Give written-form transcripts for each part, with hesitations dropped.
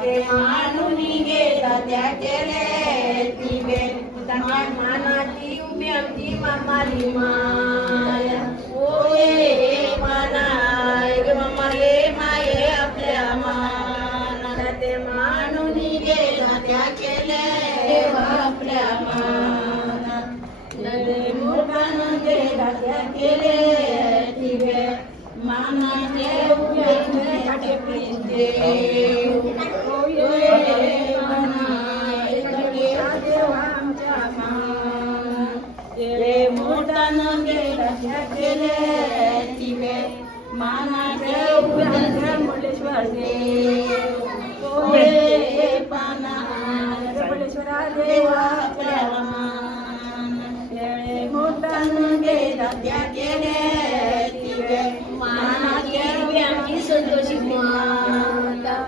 ते मानुनी गेला त्या केले तिबे मानाची उभी आमची मामाली माया ओये मानाय ग मामाले माये आपल्या माना ते मानुनी गेला त्या केले आपल्या माना लगे मूर्खानं गेला त्या केले तिबे मानाचे उभी आमचे पिंजे मोठ्यानं गेला गेले तिबे मानाचे उभ्या मुलेश्वर देव पाना मुलेश्वरा देवा आपल्याला मान मोठ्यानं गेला त्या गेले तिबे मानाचे उभ्या संतोषी माता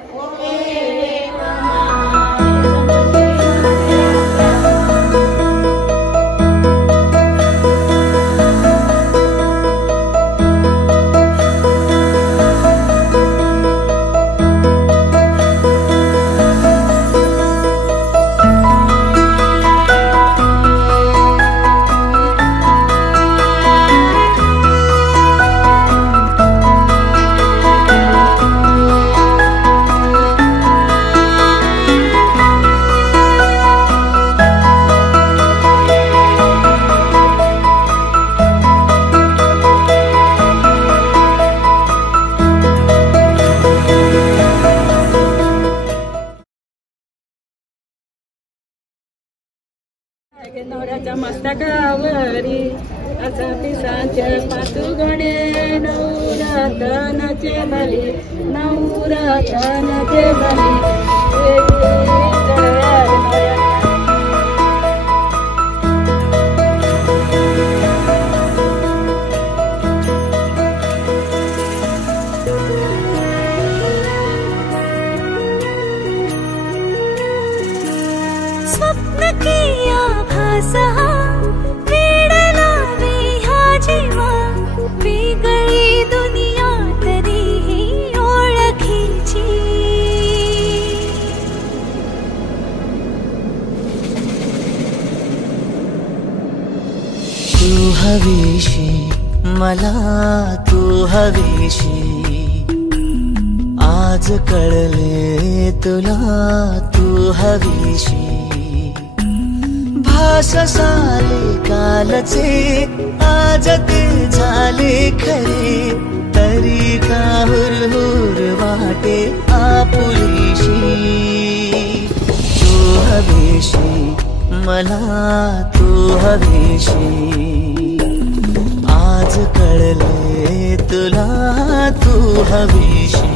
नवऱ्याच्या मस्तकावरी असा पिसाच्या पातुगणे नवरातनाचे बली नवरातनाचे बली स्वप्न किया भासहा वेडला ह्या जीवा वेगळी दुनिया तरीही ओळखीची तू हवीशी मला तू हवीशी आज कळले तुला तू हवीशी भास साले कालचे आज ते झाले खरे तरी का हुरहुर वाटे आपुलीशी तू हवीशी मला तू हवीशी आज कळले तुला तू हवीशी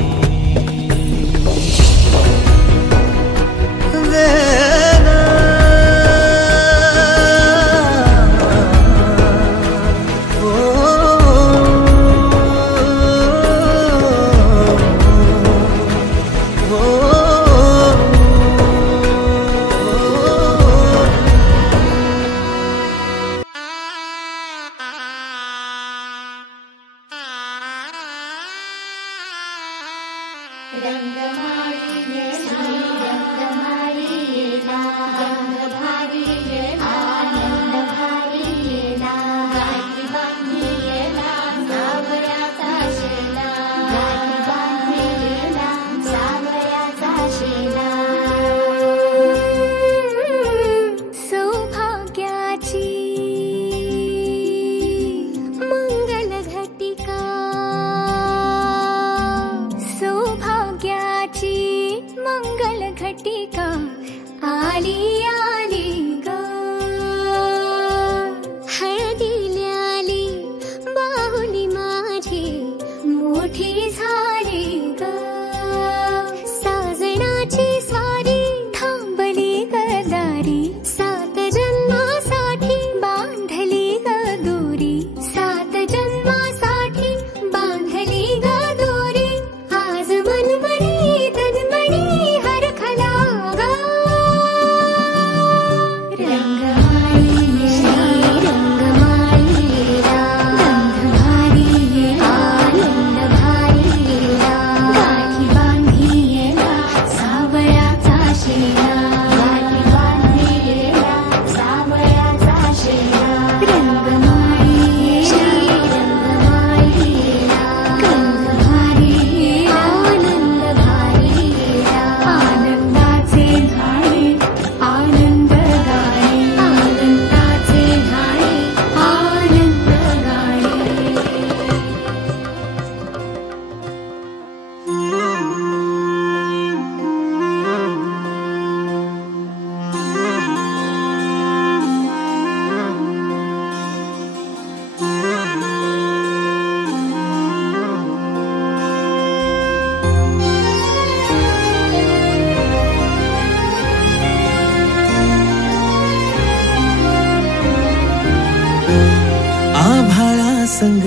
संग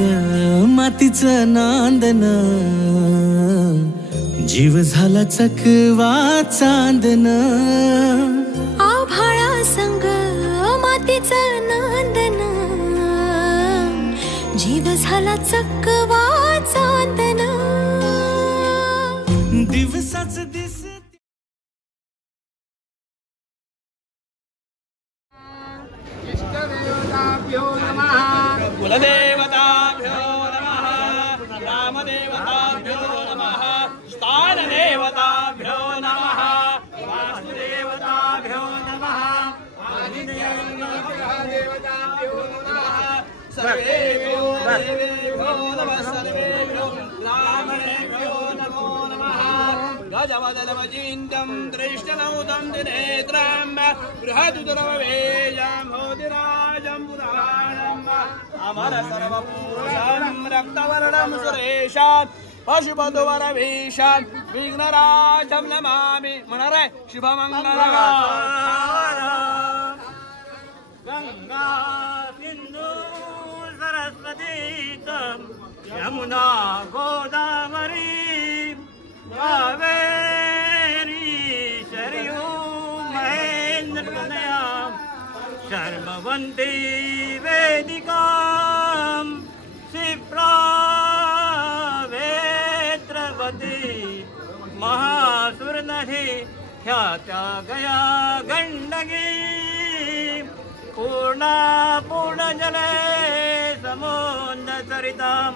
मातीचं नांदन जीव झाला चकवा चांदन आभाळा संग मातीचं नांदन जीव झाला चकवा चांदन दिवसाच दिस इष्टदेवताभ्यो नमः कुलदेवताभ्यो नमः रामदेवताभ्यो नमः स्थानदेवताभ्यो नमः वासुदेवताभ्यो नमः आदिदेवताभ्यो नमः सर्वेभ्यो देवेभ्यो नमः सर्वेभ्यो ब्राह्मणेभ्यो नमो नमः गजवदलवचिन्तं दृष्टनौतं दिनेत्रं बृहदुदरवेजं मोदिराजं पुराणम् अमर सर्वपूर्णं रक्तवर्णं सुरेशात् पशुपतुवरवेशात् विघ्नराजं नमामि मनरे शुभमङ्गलम् गंगा सिंधु सरस्वती यमुना गोदावरी कावेरी सरयू महेंद्र कन्या शर्मवंती वेदिका क्षिप्रा वेत्रवती महासुर नदी ख्यात्या गया गंडगी पूर्णा पूर्ण जले समुद्र सरितां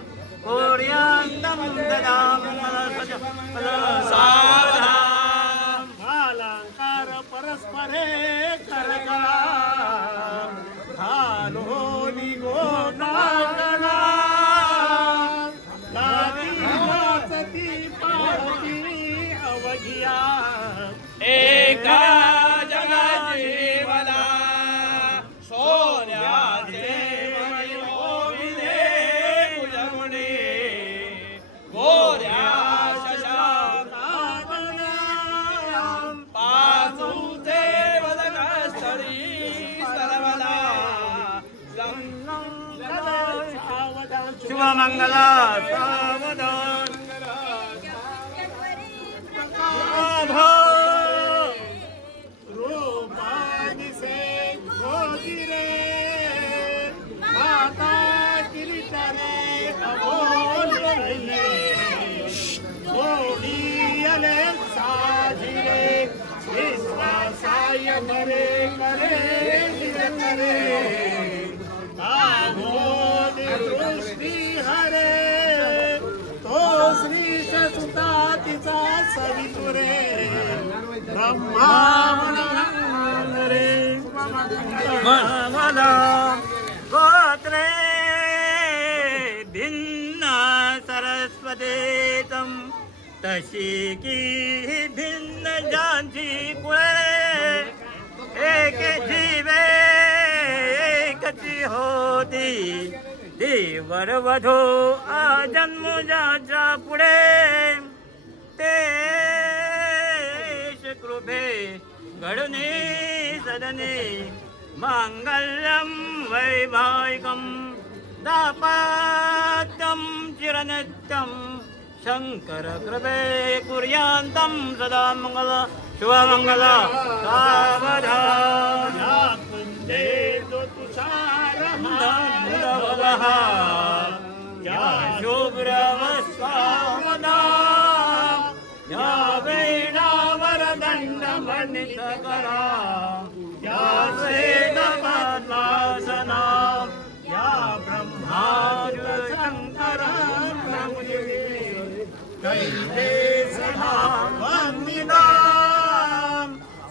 पूर्यान्तं ददाम साधाम अलंकार परस्परे करकला धालो निगो नागला लागी वाचती पावती अवघिया एका जगजीवना शुभमंगला सावधान रूपानी से गोगिरे माता किलितरे अबोलले सोडियले साजिरे विश्वासाय करे करे करे दृष्टी हरे तो श्री सुता तिचा सवितुरे ब्रह्मा रे मला गोत्रे भिन्न सरस्वतीतं तशी की भिन्न जानची कुळे एक जीवे एकची होती देवर वधू जन्मजाच्या पुढे तेश कृपे घडणे सदने मांगल्यं वैवाहिकं दाम्पत्यं चिरनित्यं शंकर कृपे कुर्यान्तं सदा मंगल शुभमंगल सावधान कुंजे या शुभ्रवस्तावदा या वेणावरदंड मणित करा या वेदपद्मासना या ब्रह्माज शंकरा कैले सदा वंदिनाम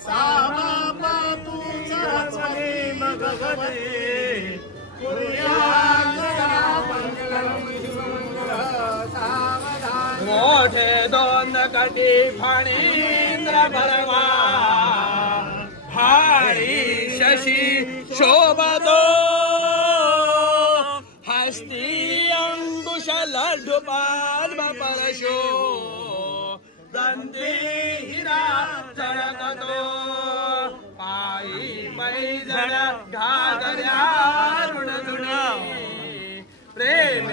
सामापातु सरस्वती भगवते मोठे दोन कटी फणींद्र भरवा हारी शशी शोभतो हस्ती अंकुश लड्डुपाल परशो दंते हिरा झळकतो पायी पैजण घागऱ्या ऋणधुणी प्रेम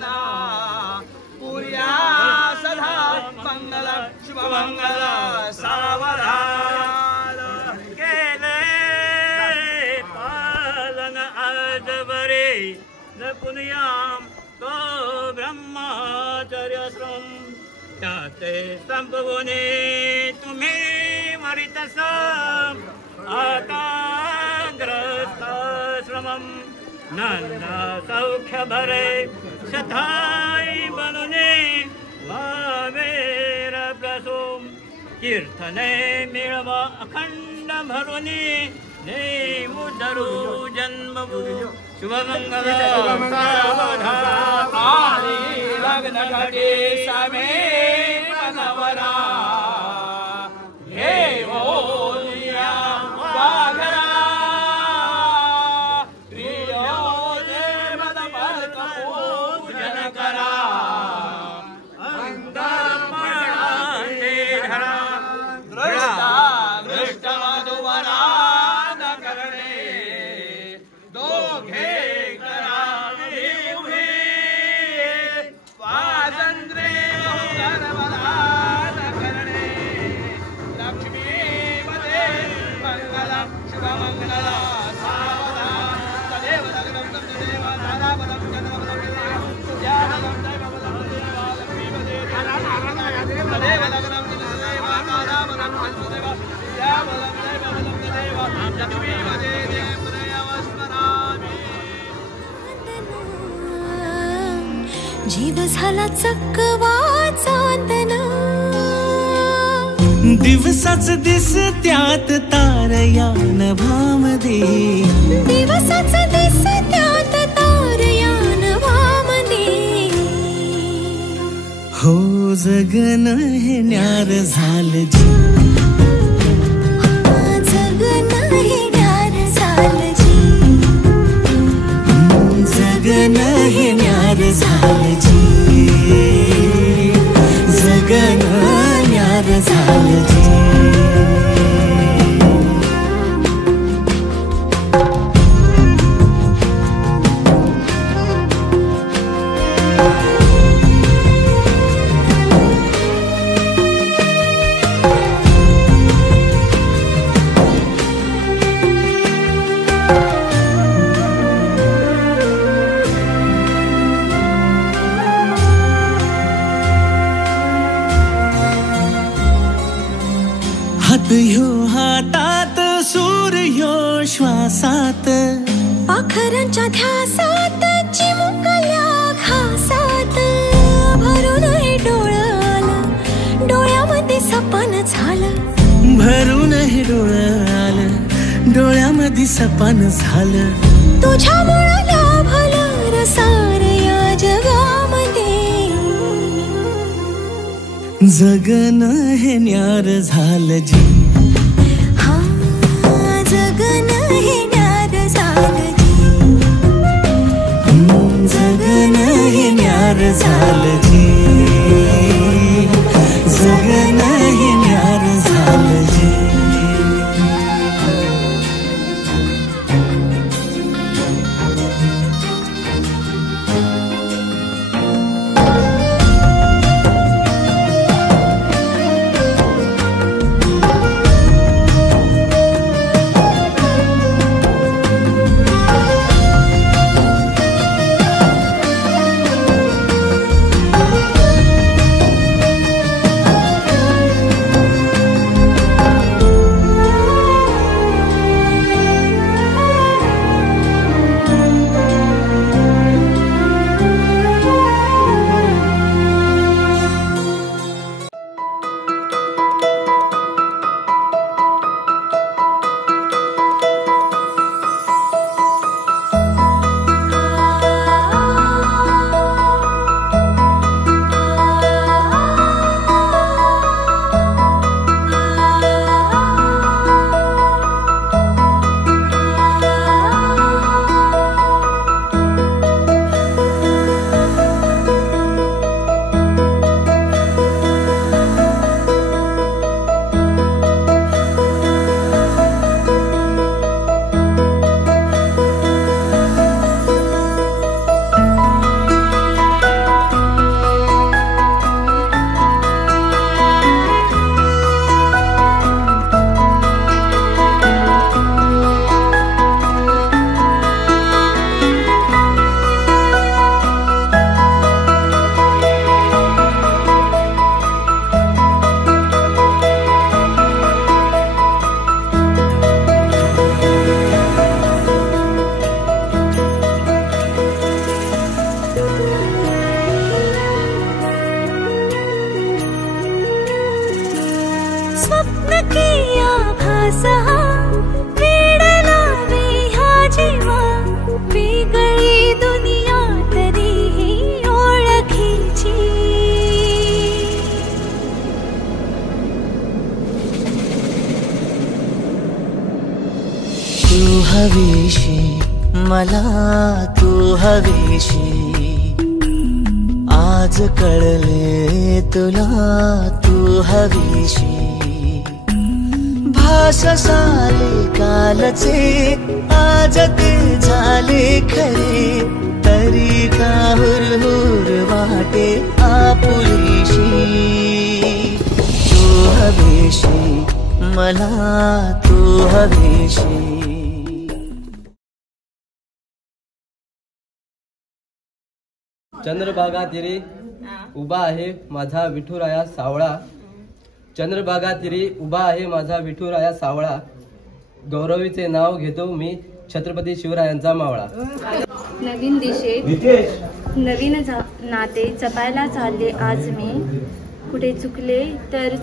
वृंदावना पुर्या सदा मंगल शुभमंगल सावधान केले पालन आज बरे न पुण्याम तो ब्रह्मचर्यश्रम त्याते संपवने तुम्ही मरितस आता ग्रस्ताश्रमम नंद सौख्य भरे शताई बनुने भावेर प्रसोम कीर्तने मिळव अखंड भरुनी देव धरू जन्मभू शुभमंगल आली लग्न घटे समे मनवरा हे ओलिया वाघरा प्रियो जे मद पलक पूजन करा अंगमणाने धरा दृष्ट मधुवरा न करणे दोघे करावे उभे स्वातंत्र्य गर्वदान करणे लक्ष्मी मध्ये मंगल शुभमंगल सावधान तदेव लग्नं तदेव दारापदं जन्मपदं सुजातकं दैवपदं तदेव लक्ष्मी मध्ये तदेव लग्नं तदेव दारापदं सुदेव सुजापदं दैवपदं तदेव लक्ष्मी मध्ये जीव झाला चकवा चांदन दिवसाच दिस त्यात तारया नभामध्ये दिवसाच दिस त्यात तारया नभामध्ये हो जगन हे न्यार झालं जी जगन हे न्यार झालं जी जगन हे न्यार झालं जी जगन न्यार झालं जी हात ह्यो हातात सूर्यो श्वासात पाखरांच्या ध्यासात चिमुकल्या घासात भरून हे डोळं आलं डोळ्यामध्ये सपन झालं भरून हे डोळं आलं डोळ्यामध्ये सपन झालं तुझ्यामुळं लाभलं रसार या जगामध्ये जगन हे न्यार झालं जी हा जगन हे न्यार झालं जी जगन हे न्यार झालं जी जगन हे न्यार झालं जी मला तू हवीशी, आज कळले तुला तू हवीशी. भास साले कालचे आज ते झाले खरे, तरी का हुरहुर वाटे आपुलीशी. तू हवीशी, मला तू हवीशी. चंद्रभागा तीरी उभा आहे माझा विठुराया सावळा. चंद्रभागा तीरी उभा आहे माझा विठुराया सावळा. गौरवीचे नाव घेतो मी छत्रपती शिवरायांचा मावळा. नवीन दिशेत नवीन नाते जपायला चालले आज मी. कुठे चुकले तर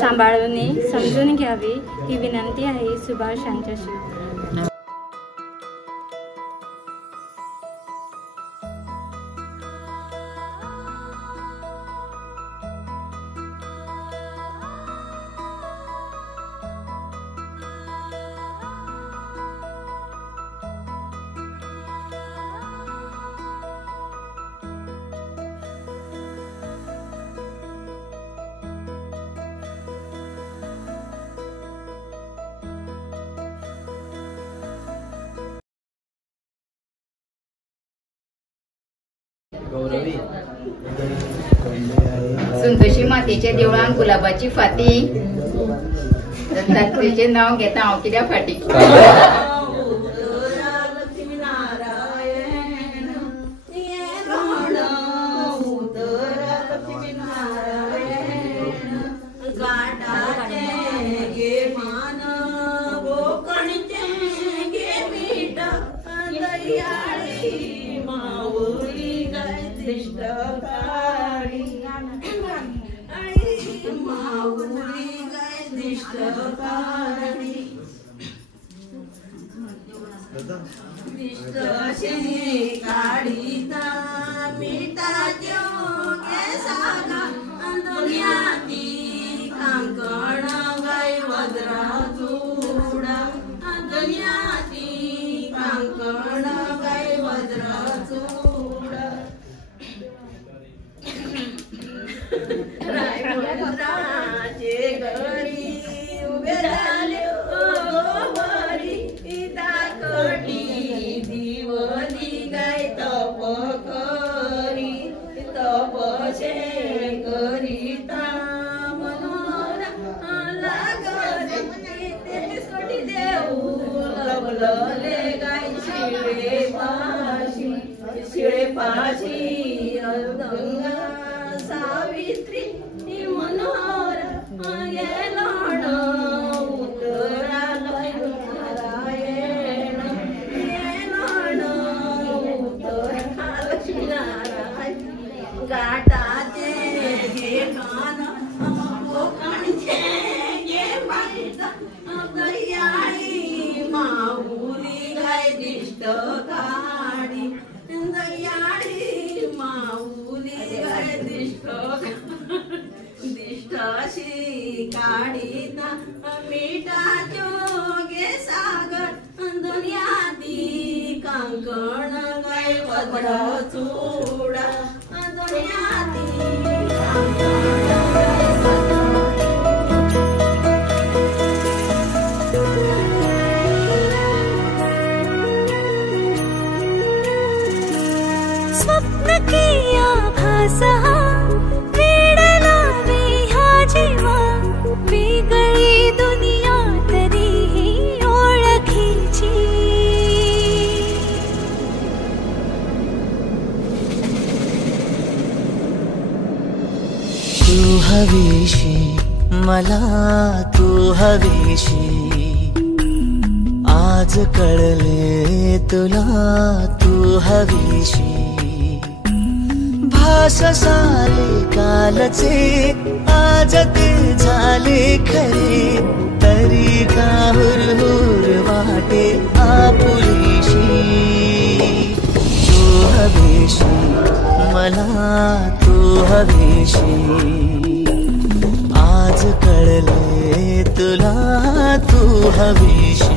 सांभाळून समजून घ्यावे ही विनंती आहे सुभाष यांच्याशी. गौरवी संतोषी मातेच्या देवळान गुलाबाची फाती, दत्तात्रेयचे नाव घेता हांव कित्या फाटी. सावित्री मनोहर काढीता मीठा जोगे सागर दुनियाती कांकण गाय वज्र चूडा दुनियाती स्वप्न किया भासा वेगळी दुनिया तरीही ओळखीची तू हवीशी मला तू हवीशी आज कळले तुला तू हवीशी भास साले कालचे आज ते झाले खरे तरी का हुरहुर वाटे आपुलीशी तू हवीशी मला तू हवीशी आज कळले तुला तू हवीशी